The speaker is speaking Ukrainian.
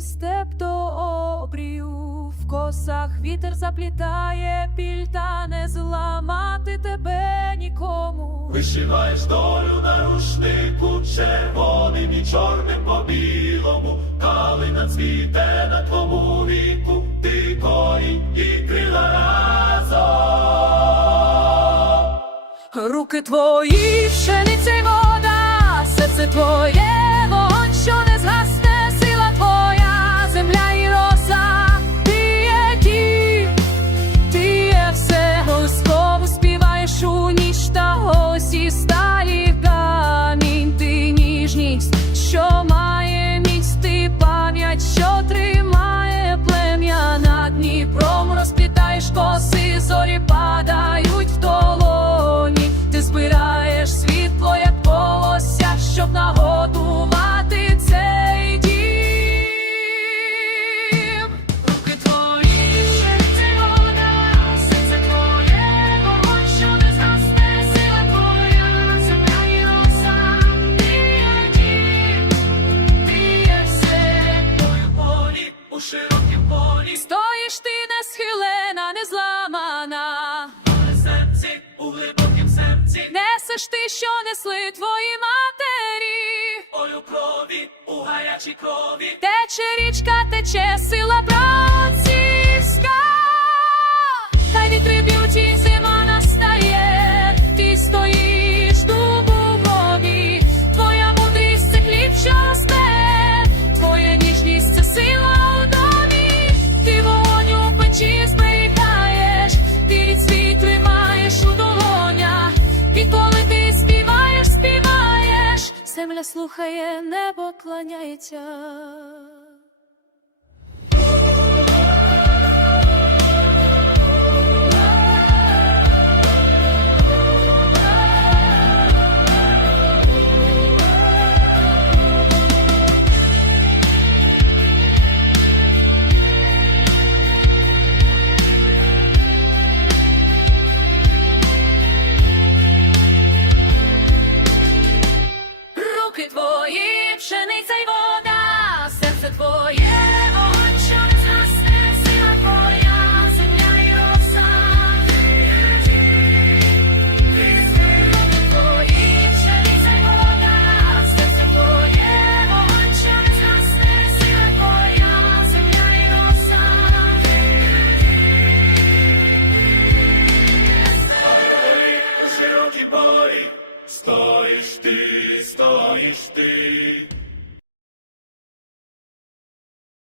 степ до обрію, в косах вітер заплітає біль, та не зламати тебе нікому. Вишиваєш долю на рушнику, червоним і чорним по білому, калина цвіте на твому віку, ти корінь і крила разом. Руки твої, пшениця й вода, серце твоє, зорі падають в долоні, ти збираєш світло, як волосся, щоб нагодувати цей дім. Руки твої, серце вода, серце твоє, вогонь, що не згасне, сила твоя, земля і роса, ти є дім, ти є все, Мою полі у широкім несеш ти, що несли твої матері. Ою крові у гарячій крові. Тече річка, тече сила братцівська, хай вітри б'ють земля слухає, небо кланяється. Стоїш ти, стоїш ти,